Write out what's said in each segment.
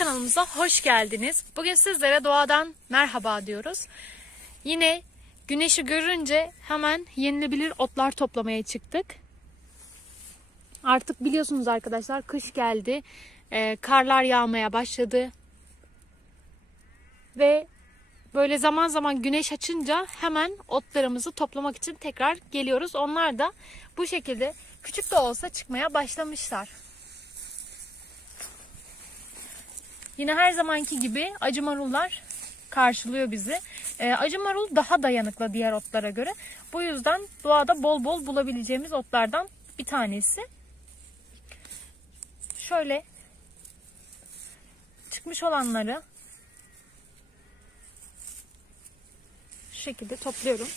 kanalımıza hoş geldiniz. Bugün sizlere doğadan merhaba diyoruz. Yine güneşi görünce hemen yenilebilir otlar toplamaya çıktık. Artık biliyorsunuz arkadaşlar kış geldi. Ee, karlar yağmaya başladı. Ve böyle zaman zaman güneş açınca hemen otlarımızı toplamak için tekrar geliyoruz. Onlar da bu şekilde küçük de olsa çıkmaya başlamışlar. Yine her zamanki gibi acı marullar karşılıyor bizi. Ee, acı marul daha dayanıklı diğer otlara göre. Bu yüzden doğada bol bol bulabileceğimiz otlardan bir tanesi. Şöyle çıkmış olanları şekilde topluyorum.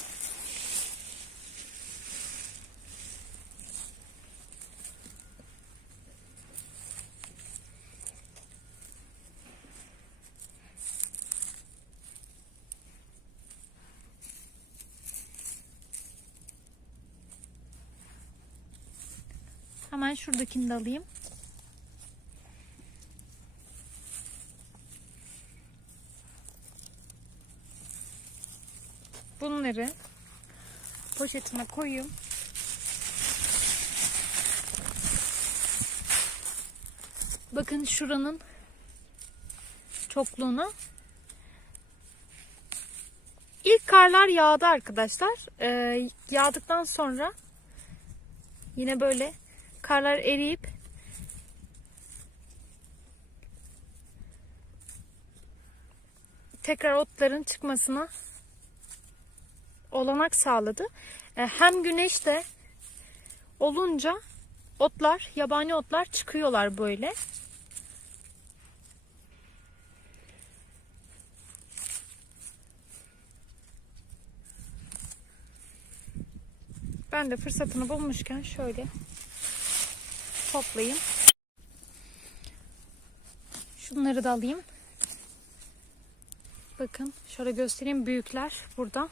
Hemen şuradakini de alayım. Bunları poşetime koyayım. Bakın şuranın çokluğuna. İlk karlar yağdı arkadaşlar. Ee, yağdıktan sonra yine böyle karlar eriyip tekrar otların çıkmasına olanak sağladı. E, Hem güneş de olunca otlar, yabani otlar çıkıyorlar böyle. Ben de fırsatını bulmuşken şöyle toplayayım. Şunları da alayım. Bakın şöyle göstereyim büyükler burada.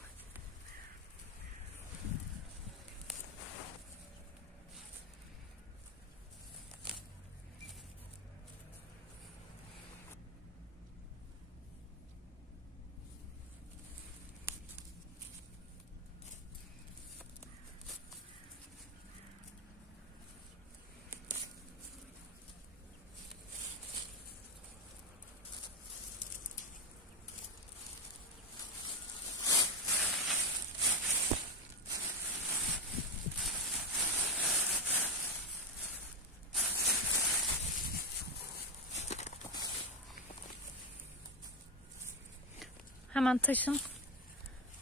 Hemen taşın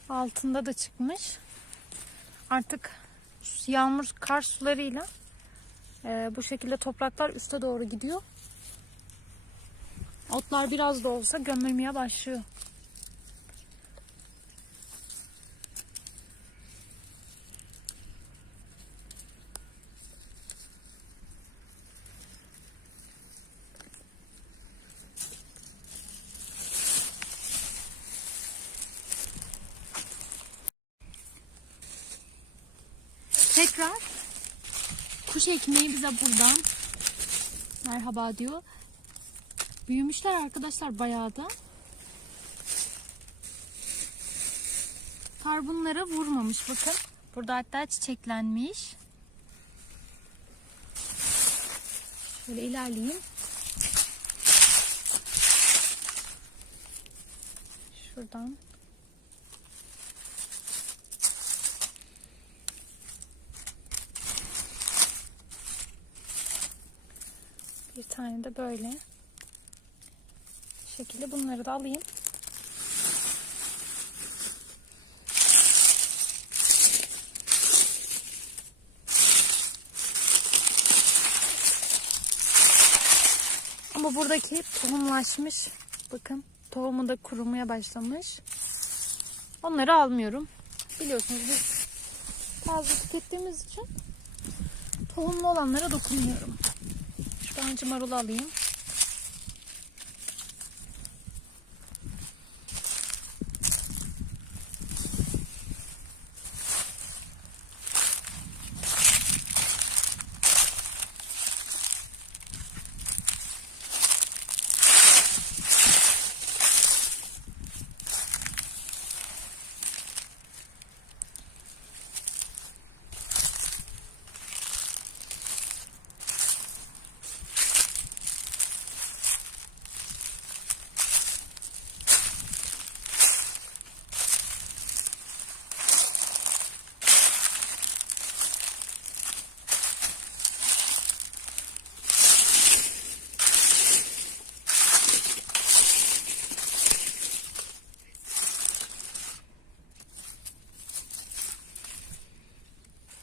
altında da çıkmış. Artık yağmur kar sularıyla e, bu şekilde topraklar üste doğru gidiyor. Otlar biraz da olsa gömülmeye başlıyor. Tekrar kuş ekmeği bize buradan merhaba diyor. Büyümüşler arkadaşlar bayağı da. Kar bunlara vurmamış bakın. Burada hatta çiçeklenmiş. Şöyle ilerleyeyim. Şuradan. Tane de böyle. Şekilde bunları da alayım. Ama buradaki tohumlaşmış. Bakın tohumu da kurumaya başlamış. Onları almıyorum. Biliyorsunuz biz fazla tükettiğimiz için tohumlu olanlara dokunmuyorum. Acı marulu alayım.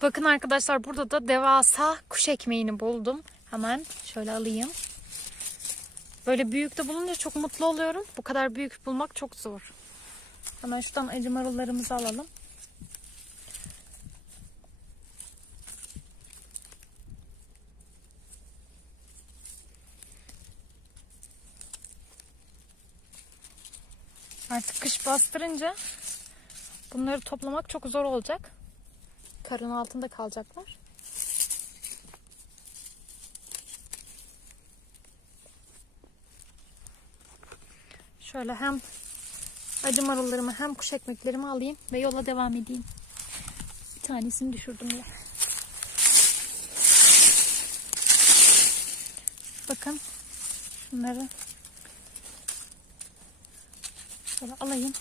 Bakın arkadaşlar burada da devasa kuş ekmeğini buldum. Hemen şöyle alayım. Böyle büyük de bulunca çok mutlu oluyorum. Bu kadar büyük bulmak çok zor. Hemen şuradan acı marullarımızı alalım. Artık kış bastırınca bunları toplamak çok zor olacak. Karın altında kalacaklar. Şöyle hem acı marullarımı hem kuş ekmeklerimi alayım ve yola devam edeyim. Bir tanesini düşürdüm ya. Bakın şunları şöyle alayım.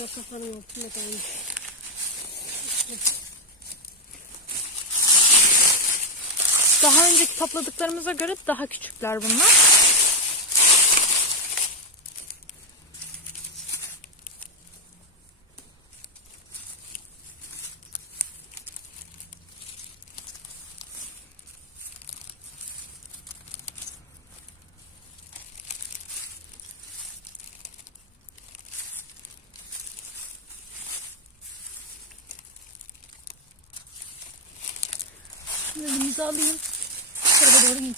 Yok kafanın altında kalmış. Daha önceki topladıklarımıza göre daha küçükler bunlar. Elimizi alayım. Tarafa doğru geçeyim.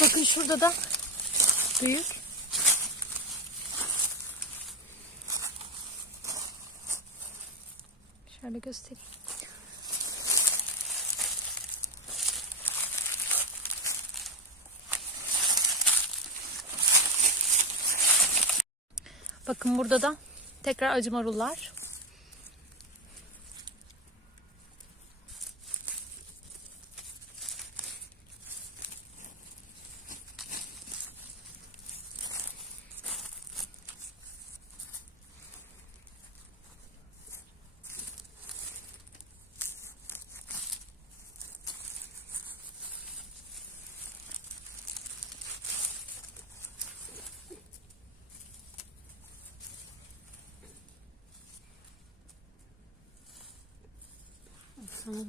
Bakın şurada da büyük. Şöyle göstereyim. Bakın burada da tekrar acı marullar.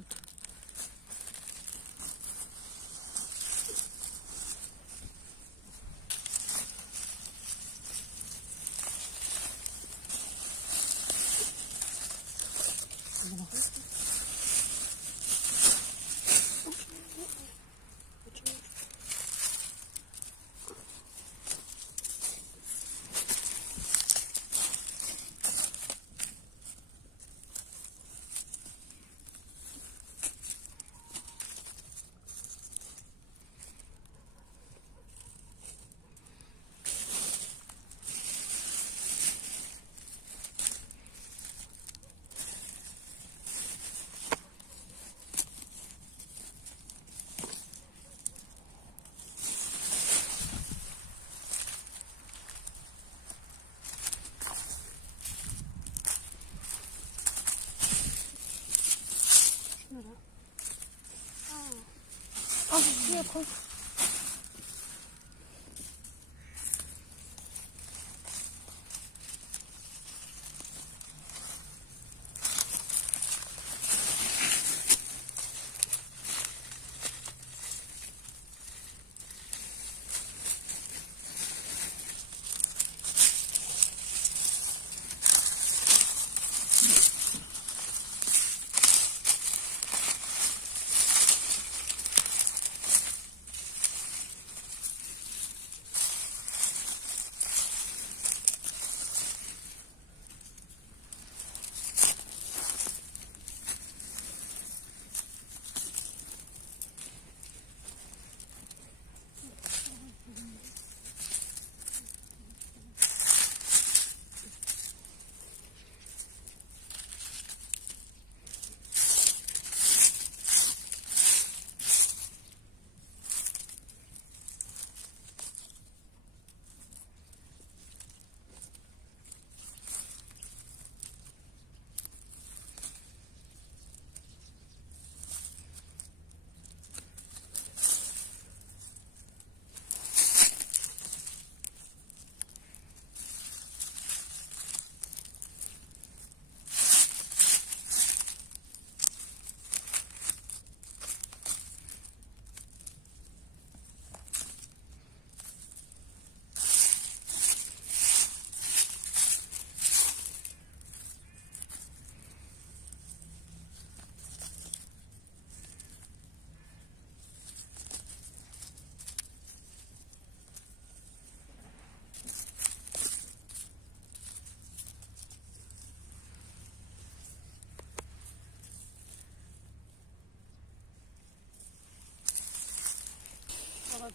Sana রাখো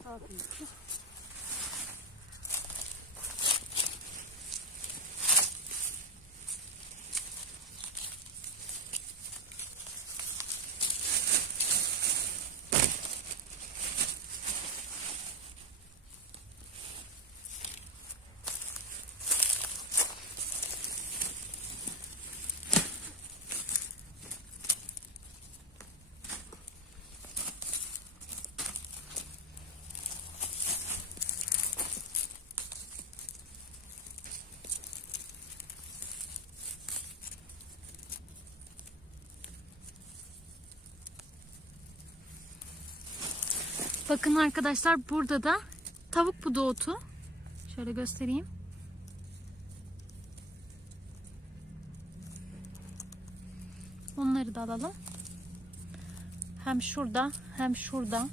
şuraya koy. Bakın arkadaşlar burada da tavuk budu otu. Şöyle göstereyim. Onları da alalım. Hem şurada hem şurada